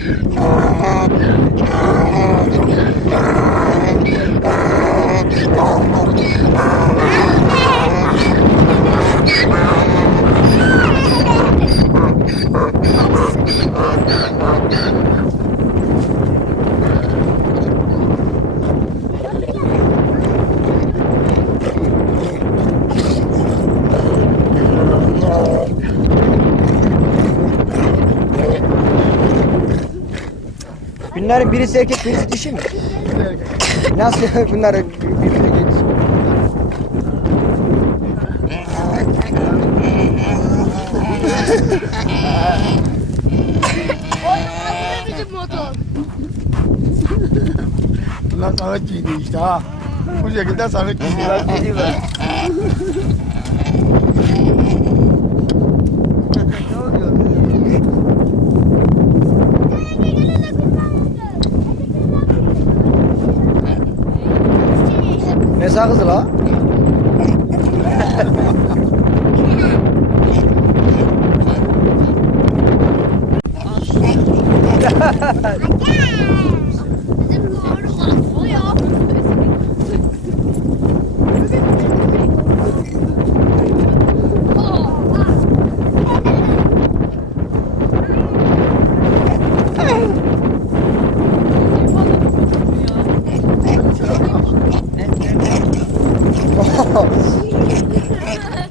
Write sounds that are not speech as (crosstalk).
Oh. Bunların birisi erkek birisi dişi mi? Nasıl (laughs) bunlar birbirine geç? Bunlar sana giydi işte ha. Bu şekilde sana giydiler. Ne sakızı la? Bizim ハハハハ!